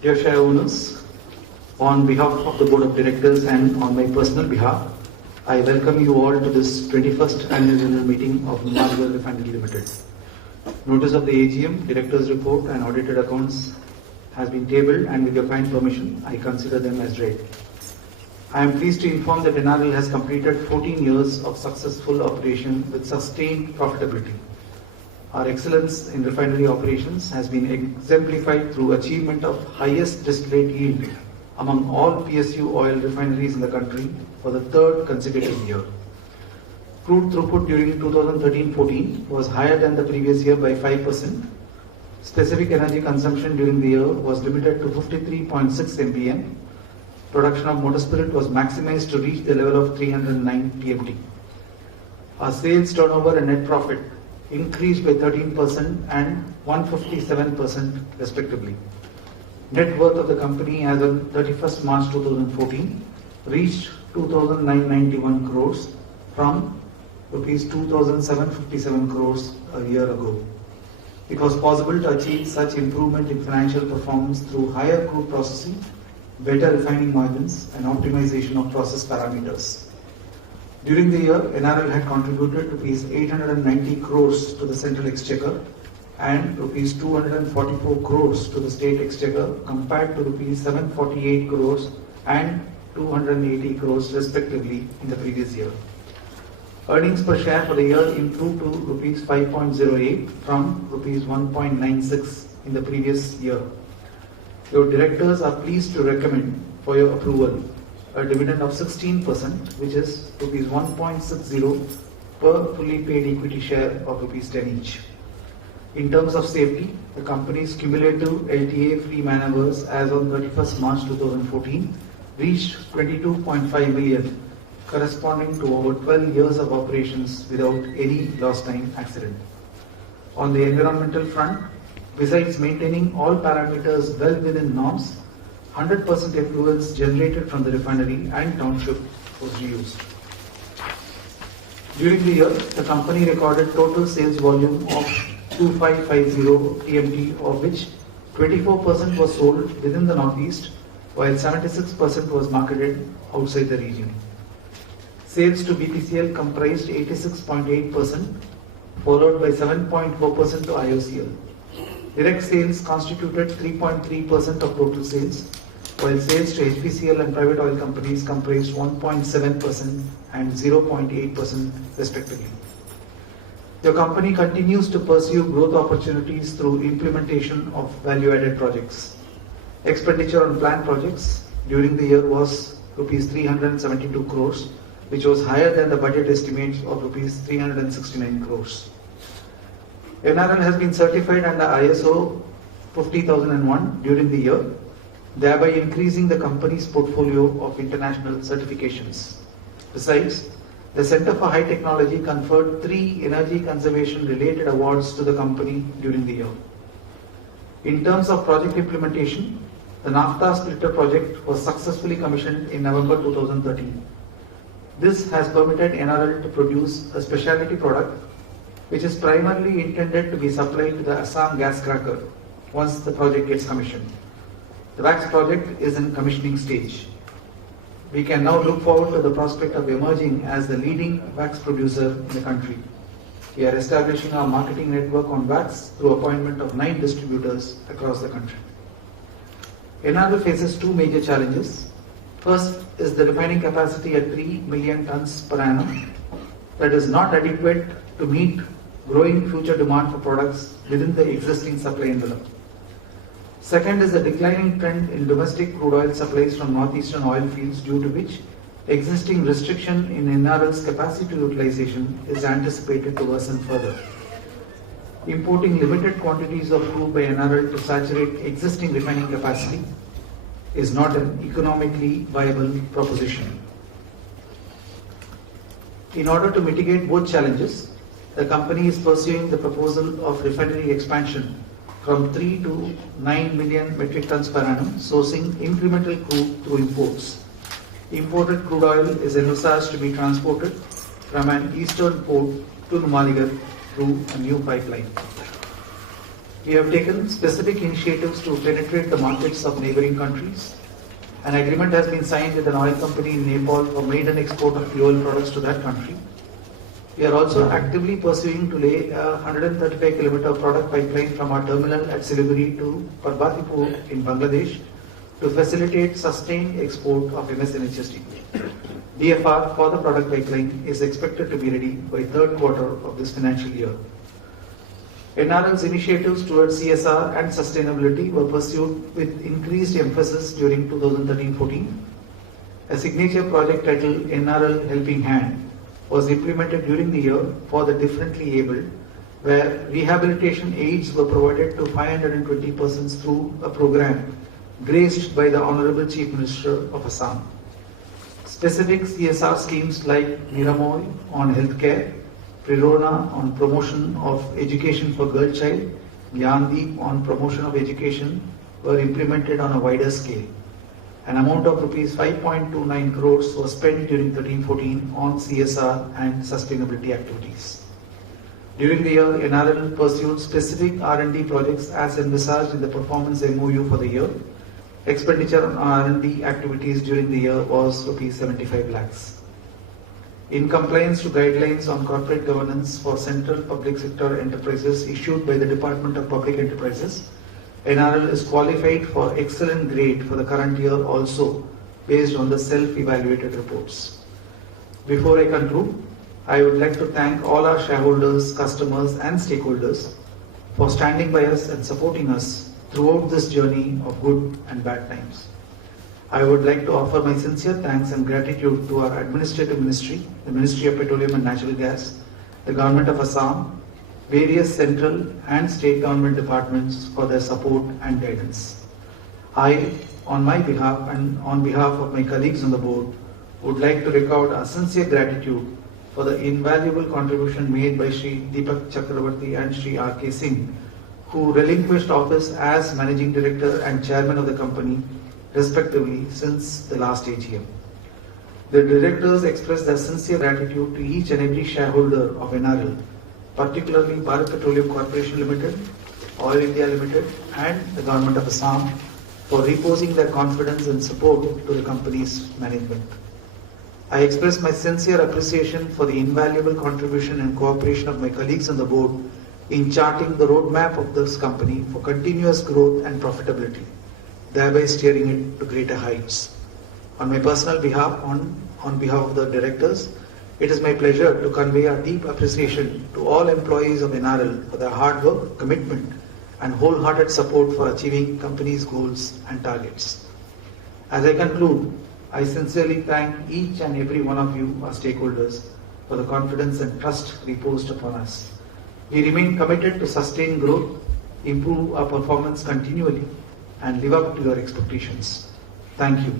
Dear share owners, on behalf of the Board of Directors and on my personal behalf, I welcome you all to this 21st Annual General Meeting of Numaligarh Refinery Limited. Notice of the AGM, Directors' Report and Audited Accounts has been tabled, and with your kind permission, I consider them as read. I am pleased to inform that NRL has completed 14 years of successful operation with sustained profitability. Our excellence in refinery operations has been exemplified through achievement of highest distillate yield among all PSU oil refineries in the country for the third consecutive year. Crude throughput during 2013-14 was higher than the previous year by 5%. Specific energy consumption during the year was limited to 53.6 mpm. Production of motor spirit was maximized to reach the level of 309 TMT. Our sales turnover and net profit increased by 13% and 157% respectively. Net worth of the company as on 31st March 2014 reached 2,991 crores from rupees 2,757 crores a year ago. It was possible to achieve such improvement in financial performance through higher crude processing, better refining margins and optimization of process parameters. During the year, NRL had contributed rupees 890 crores to the central exchequer and rupees 244 crores to the state exchequer compared to rupees 748 crores and 280 crores respectively in the previous year. Earnings per share for the year improved to rupees 5.08 from rupees 1.96 in the previous year. Your directors are pleased to recommend for your approval a dividend of 16%, which is rupees 1.60 per fully paid equity share of rupees 10 each. In terms of safety, the company's cumulative LTA free man hours as on 31st March 2014 reached 22.5 million, corresponding to over 12 years of operations without any lost time accident. On the environmental front, besides maintaining all parameters well within norms, 100% effluents generated from the refinery and township was reused. During the year, the company recorded total sales volume of 2550 TMT, of which 24% was sold within the Northeast, while 76% was marketed outside the region. Sales to BPCL comprised 86.8%, followed by 7.4% to IOCL. Direct sales constituted 3.3% of total sales, while sales to HPCL and private oil companies comprised 1.7% and 0.8% respectively. Your company continues to pursue growth opportunities through implementation of value-added projects. Expenditure on planned projects during the year was rupees 372 crores, which was higher than the budget estimates of rupees 369 crores. NRL has been certified under ISO 50001 during the year, thereby increasing the company's portfolio of international certifications. Besides, the Center for High Technology conferred 3 energy conservation related awards to the company during the year. In terms of project implementation, the naphtha splitter project was successfully commissioned in November 2013. This has permitted NRL to produce a specialty product which is primarily intended to be supplied to the Assam gas cracker once the project gets commissioned. The wax project is in commissioning stage. We can now look forward to the prospect of emerging as the leading wax producer in the country. We are establishing our marketing network on wax through appointment of 9 distributors across the country. NRL faces 2 major challenges. First is the refining capacity at 3 million tons per annum that is not adequate to meet growing future demand for products within the existing supply envelope. Second is the declining trend in domestic crude oil supplies from northeastern oil fields, due to which existing restriction in NRL's capacity utilization is anticipated to worsen further. Importing limited quantities of crude by NRL to saturate existing refining capacity is not an economically viable proposition. In order to mitigate both challenges, the company is pursuing the proposal of refinery expansion from 3 to 9 million metric tons per annum, sourcing incremental crude through imports. Imported crude oil is envisaged to be transported from an eastern port to Numaligarh through a new pipeline. We have taken specific initiatives to penetrate the markets of neighboring countries. An agreement has been signed with an oil company in Nepal for maiden export of fuel products to that country. We are also actively pursuing to lay a 135 km product pipeline from our terminal at Siliguri to Parbatipur in Bangladesh to facilitate sustained export of MS/NHSD. DFR for the product pipeline is expected to be ready by third quarter of this financial year. NRL's initiatives towards CSR and sustainability were pursued with increased emphasis during 2013-14. A signature project titled NRL Helping Hand was implemented during the year for the differently abled, where rehabilitation aids were provided to 520 persons through a program graced by the Honorable Chief Minister of Assam. Specific CSR schemes like Niramoy on healthcare, Prerona on promotion of education for girl child, Gyandeep on promotion of education were implemented on a wider scale. An amount of rupees 5.29 crores was spent during 13-14 on CSR and sustainability activities. During the year, NRL pursued specific R&D projects as envisaged in the performance MOU for the year. Expenditure on R&D activities during the year was rupees 75 lakhs. In compliance to guidelines on corporate governance for central public sector enterprises issued by the Department of Public Enterprises, NRL is qualified for excellent grade for the current year also based on the self-evaluated reports. Before I conclude, I would like to thank all our shareholders, customers and stakeholders for standing by us and supporting us throughout this journey of good and bad times. I would like to offer my sincere thanks and gratitude to our administrative ministry, the Ministry of Petroleum and Natural Gas, the Government of Assam, various central and state government departments for their support and guidance. I, on my behalf and on behalf of my colleagues on the board, would like to record our sincere gratitude for the invaluable contribution made by Shri Deepak Chakravarti and Shri R.K. Singh, who relinquished office as Managing Director and Chairman of the company respectively since the last AGM. The directors express their sincere gratitude to each and every shareholder of NRL, particularly Bharat Petroleum Corporation Limited, Oil India Limited and the Government of Assam for reposing their confidence and support to the company's management. I express my sincere appreciation for the invaluable contribution and cooperation of my colleagues on the board in charting the roadmap of this company for continuous growth and profitability, thereby steering it to greater heights. On my personal behalf, on behalf of the directors, it is my pleasure to convey our deep appreciation to all employees of NRL for their hard work, commitment and wholehearted support for achieving company's goals and targets. As I conclude, I sincerely thank each and every one of you, our stakeholders, for the confidence and trust reposed upon us. We remain committed to sustain growth, improve our performance continually, and live up to your expectations. Thank you.